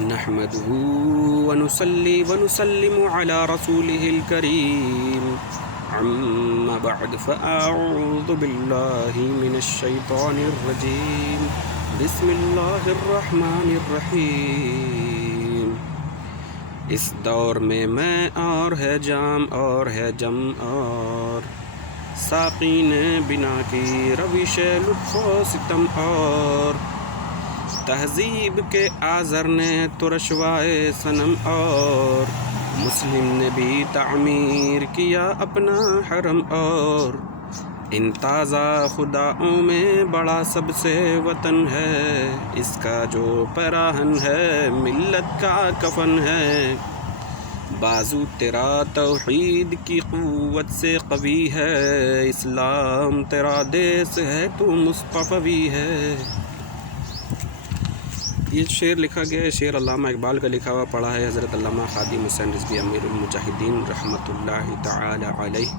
نحمده ونصلي ونسلم على رسوله الكريم اما بعد فاعوذ بالله من الشیطان الرجیم بسم اللہ الرحمن الرحیم۔ اس دور میں اور ہے جام اور ہے جم اور ساقی نے بنا کی روش لطف و ستم اور تہذیب کے آذر نے تو رشوائے صنم اور مسلم نے بھی تعمیر کیا اپنا حرم اور ان تازہ خداؤں میں بڑا سب سے وطن ہے، اس کا جو پیراہن ہے ملت کا کفن ہے۔ بازو تیرا توحید کی قوت سے قوی ہے، اسلام تیرا دیس ہے تو مصطفی ہے۔ یہ شعر لکھا گیا ہے، شعر علامہ اقبال کا لکھا ہوا پڑھا ہے حضرت علامہ خادم حسین رضوی امیر المجاہدین رحمۃ اللہ تعالی علیہ۔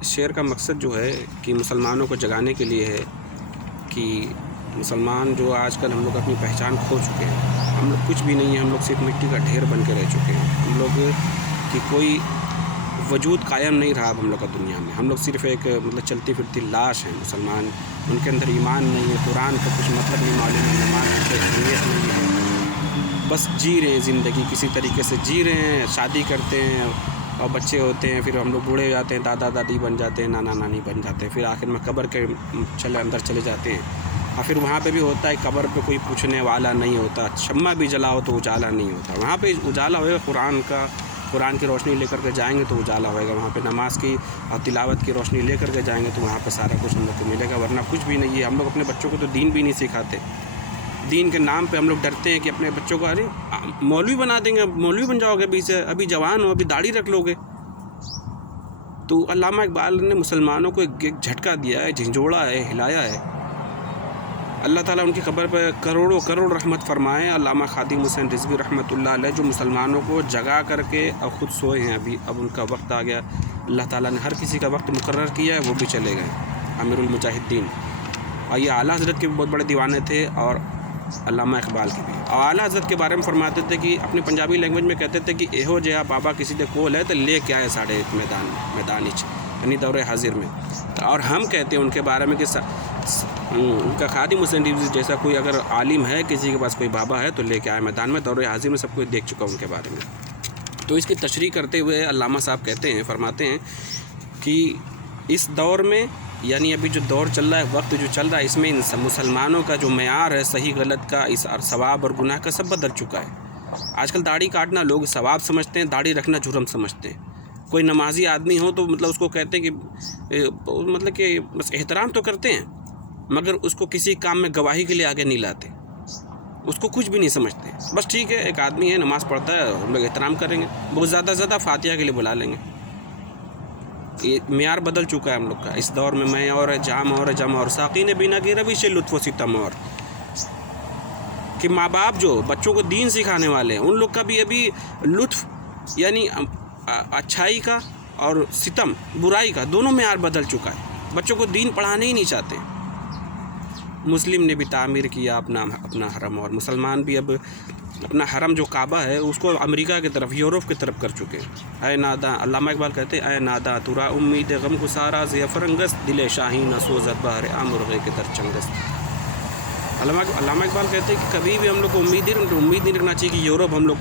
اس شعر کا مقصد جو ہے کہ مسلمانوں کو جگانے کے لیے ہے کہ مسلمان جو آج کل ہم لوگ اپنی پہچان کھو چکے ہیں، ہم لوگ کچھ بھی نہیں ہیں، ہم لوگ صرف مٹی کا ڈھیر بن کے رہ چکے ہیں، ہم لوگ کی کوئی وجود قائم نہیں رہا اب ہم لوگ کا دنیا میں، ہم لوگ صرف ایک چلتی پھرتی لاش ہیں مسلمان، ان کے اندر ایمان نہیں ہے، قرآن کا کچھ مطلب نہیں معلوم ہے، نماز کی اہمیت نہیں ہے، بس جی رہے ہیں زندگی کسی طریقے سے جی رہے ہیں، شادی کرتے ہیں اور بچے ہوتے ہیں، پھر ہم لوگ بوڑھے ہو جاتے ہیں، دادا دادی بن جاتے ہیں، نانا نانی بن جاتے ہیں، پھر آخر میں قبر کے اندر چلے جاتے ہیں، اور پھر وہاں پہ بھی ہوتا ہے قبر پہ کوئی پوچھنے والا نہیں ہوتا، شمع بھی جلاؤ تو اجالا نہیں ہوتا، وہاں پہ اجالا ہوئے گا قرآن کی روشنی لے کر کے جائیں گے تو اجالا ہوئے گا، وہاں پہ نماز کی اور تلاوت کی روشنی لے کر کے جائیں گے تو وہاں پہ سارا کچھ ہم لوگ کو ملے گا، ورنہ کچھ بھی نہیں ہے۔ ہم لوگ اپنے بچوں کو تو دین بھی نہیں سکھاتے، دین کے نام پہ ہم لوگ ڈرتے ہیں کہ اپنے بچوں کو ارے مولوی بنا دیں گے، مولوی بن جاؤ گے، ابھی جوان ہو، ابھی داڑھی رکھ لو گے۔ تو علامہ اقبال نے مسلمانوں کو ایک جھٹکا دیا ہے، جھنجھوڑا ہے، ہلایا ہے۔ اللہ تعالیٰ ان کی قبر پہ کروڑوں کروڑ رحمت فرمائے۔ علامہ خادم حسین رضوی رحمۃ اللہ علیہ جو مسلمانوں کو جگا کر کے اب خود سوئے ہیں، اب ان کا وقت آ گیا، اللہ تعالیٰ نے ہر کسی کا وقت مقرر کیا ہے، وہ بھی چلے گئے، امیر المجاہدین، اور یہ اعلیٰ حضرت کے بہت بڑے دیوانے تھے، اور علامہ اقبال کے بھی، اور اعلیٰ حضرت کے بارے میں فرماتے تھے کہ اپنی پنجابی لینگویج میں کہتے تھے کہ ایہو جہا بابا کسی دے کول ہے تو لے کے آئے ساڑھے میدان یعنی دور حاضر میں، اور ہم کہتے ہیں ان کے بارے میں کہ ان کا خادم حسین رضوی جیسا کوئی اگر عالم ہے، کسی کے پاس کوئی بابا ہے تو لے کے آئے میدان میں، دور حاضر میں سب کوئی دیکھ چکا ان کے بارے میں۔ تو اس کی تشریح کرتے ہوئے علامہ صاحب کہتے ہیں، فرماتے ہیں کہ اس دور میں یعنی ابھی جو دور چل رہا ہے، وقت جو چل رہا ہے، اس میں مسلمانوں کا جو معیار ہے صحیح غلط کا، اس ثواب اور گناہ کا سب بدل چکا ہے۔ آج کل داڑھی کاٹنا لوگ ثواب سمجھتے ہیں، داڑھی رکھنا جرم سمجھتے ہیں۔ کوئی نمازی آدمی ہو تو اس کو کہتے ہیں کہ بس احترام تو کرتے ہیں، مگر اس کو کسی کام میں گواہی کے لیے آگے نہیں لاتے، اس کو کچھ بھی نہیں سمجھتے، بس ٹھیک ہے ایک آدمی ہے نماز پڑھتا ہے، ہم لوگ احترام کریں گے، بہت زیادہ فاتحہ کے لیے بلا لیں گے۔ یہ معیار بدل چکا ہے ہم لوگ کا، اس دور میں اور ہے جام اور ہے جم اور ساقی نے بنا کی روش لطف و ستم اور کہ ماں باپ جو بچوں کو دین سکھانے والے ہیں ان لوگ کا بھی ابھی لطف یعنی اچھائی کا اور ستم برائی کا دونوں معیار بدل چکا ہے، بچوں کو دین پڑھانے ہی نہیں چاہتے۔ مسلم نے بھی تعمیر کیا اپنا حرم، اور مسلمان بھی اب اپنا حرم جو کعبہ ہے اس کو امریکہ کی طرف، یورپ کی طرف کر چکے ہیں۔ اے ناداں، علامہ اقبال کہتے ہیں اے ناداں تورا امید غم کو سارا زی فرنگست، دل شاہین سوزت بہر مرغے کے در چنگست۔ علامہ اقبال کہتے ہیں کہ کبھی بھی ہم لوگ کو امید نہیں رکھنا چاہیے کہ یورپ ہم لوگ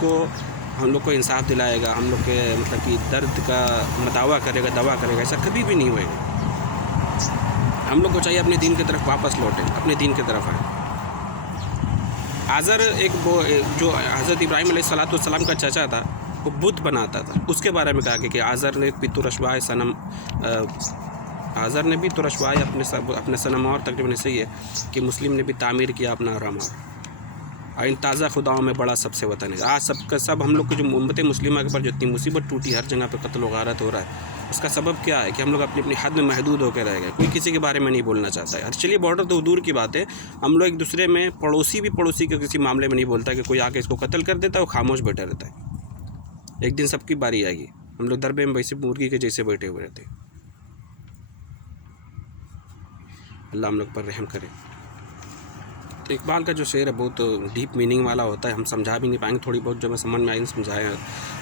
کو انصاف دلائے گا، ہم لوگ کے کہ درد کا دوا کرے گا، ایسا کبھی بھی نہیں ہوئے گا۔ ہم لوگ کو چاہیے اپنے دین کی طرف واپس لوٹیں، اپنے دین کی طرف آئیں۔ آزر جو حضرت ابراہیم علیہ السلام کا چچا تھا، وہ بت بناتا تھا، اس کے بارے میں کہا کہ آزر نے بھی ترشوائے صنم، آزر نے بھی ترشوائے اپنے صنم، اور تقریباً ایسے ہی ہے کہ مسلم نے بھی تعمیر کیا اپنا حرم، اور ان تازہ خداؤں میں بڑا سب سے وطن ہے۔ آج سب کا سب ہم لوگ کو جو امت مسلمہ کے اوپر جو اتنی مصیبت ٹوٹی، ہر جگہ پہ قتل و غارت ہو رہا ہے، اس کا سبب کیا ہے کہ ہم لوگ اپنی حد میں محدود ہو کے رہ گئے، کوئی کسی کے بارے میں نہیں بولنا چاہتا ہے۔ چلیے بارڈر تو دور کی بات ہے، ہم لوگ ایک دوسرے میں پڑوسی کے کسی معاملے میں نہیں بولتا کہ کوئی آ کے اس کو قتل کر دیتا ہے، وہ خاموش بیٹھا رہتا ہے۔ ایک دن سب کی باری آئے گی، ہم لوگ دربے میں ویسے مرغی کے جیسے بیٹھے ہوئے رہتے ہیں۔ اللہ ہم لوگ پر رحم کرے۔ تو اقبال کا جو شعر ہے بہت ڈیپ میننگ والا ہوتا ہے، ہم سمجھا بھی نہیں پائیں گے، تھوڑی بہت جو میں سمجھ میں آئی سمجھایا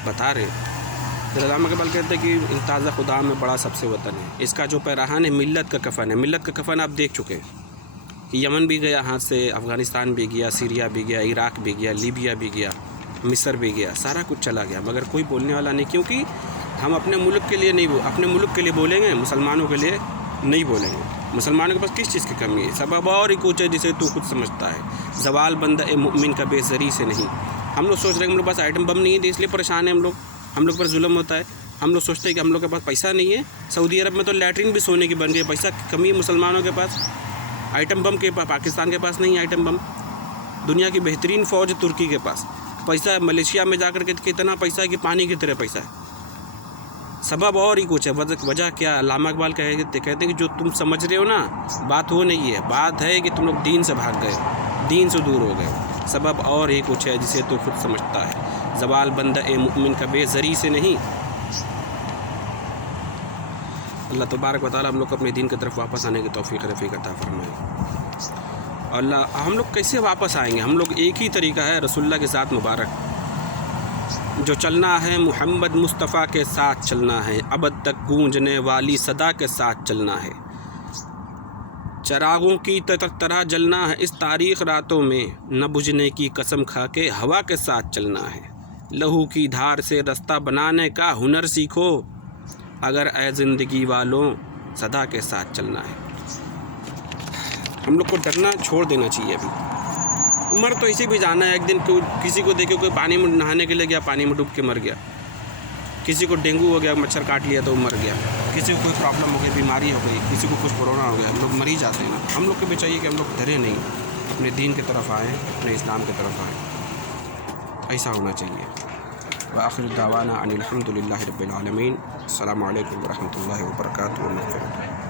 بتا رہے ہیں۔ پھر علامہ اقبال کہتے ہیں کہ تازہ خدا میں بڑا سب سے وطن ہے، اس کا جو پیراہن ہے ملت کا کفن ہے۔ ملت کا کفن آپ دیکھ چکے ہیں کہ یمن بھی گیا ہاتھ سے، افغانستان بھی گیا، سیریا بھی گیا، عراق بھی گیا، لیبیا بھی گیا، مصر بھی گیا، سارا کچھ چلا گیا، مگر کوئی بولنے والا نہیں، کیونکہ ہم اپنے ملک کے لیے نہیں، اپنے ملک کے لیے بولیں گے، مسلمانوں کے لیے نہیں بولیں گے۔ مسلمانوں کے پاس کس چیز کی کمی ہے؟ سبب اور ہی کچھ ہے جسے تو خود سمجھتا ہے، زوال بندہ مؤمن کا بے زری سے نہیں۔ ہم لوگ سوچ رہے ہیں کہ ہم لوگ پاس آئٹم بم نہیں ہے اس لیے پریشان ہیں ہم لوگ پر ظلم ہوتا ہے۔ ہم لوگ سوچتے ہیں کہ ہم لوگ کے پاس پیسہ نہیں ہے، سعودی عرب میں تو لیٹرین بھی سونے کی بن گئی، پیسہ کی کمی ہے مسلمانوں کے پاس، آئٹم بم کے پاس پاکستان کے پاس نہیں ہے آئٹم بم، دنیا کی بہترین فوج ترکی کے پاس پیسہ ہے، ملیشیا میں جا کر کے کتنا پیسہ ہے کہ پانی کی طرح پیسہ ہے۔ سبب اور ہی کچھ ہے، وجہ کیا؟ علامہ اقبال کہتے ہیں کہ جو تم سمجھ رہے ہو نا، بات وہ نہیں ہے، بات ہے کہ تم لوگ دین سے بھاگ گئے، دین سے دور ہو گئے۔ سبب اور ہی کچھ ہے جسے تو خود سمجھتا ہے، زوال بندہ مؤمن کا بے زری سے نہیں۔ اللہ تبارک و تعالیٰ ہم لوگ کو اپنے دین کی طرف واپس آنے کی توفیق رفیق عطا فرمائے۔ اللہ ہم لوگ کیسے واپس آئیں گے؟ ہم لوگ ایک ہی طریقہ ہے، رسول اللہ کے ساتھ مبارک جو چلنا ہے، محمد مصطفیٰ کے ساتھ چلنا ہے، ابد تک گونجنے والی صدا کے ساتھ چلنا ہے، چراغوں کی طرح جلنا ہے اس تاریخ راتوں میں، نہ بجھنے کی قسم کھا کے ہوا کے ساتھ چلنا ہے، لہو کی دھار سے رستہ بنانے کا ہنر سیکھو، اگر اے زندگی والوں صدا کے ساتھ چلنا ہے۔ ہم لوگ کو ڈرنا چھوڑ دینا چاہیے۔ ابھی عمر تو اسی بھی جانا ہے، ایک دن کسی کو دیکھے کوئی پانی میں نہانے کے لیے گیا، پانی میں ڈوب کے مر گیا، کسی کو ڈینگو ہو گیا، مچھر کاٹ لیا تو مر گیا، کسی کو کوئی پرابلم ہو گئی، بیماری ہو گئی، کسی کو کچھ کورونا ہو گیا، ہم لوگ مر ہی جاتے ہیں نا۔ ہم لوگ کو بھی چاہیے کہ ہم لوگ ڈرے نہیں، اپنے دین کی طرف آئیں، اپنے اسلام کی طرف آئیں، ایسا ہونا چاہیے۔ وآخر دعوانا ان الحمد للہ رب العالمین۔ السلام علیکم ورحمۃ اللہ وبرکاتہ۔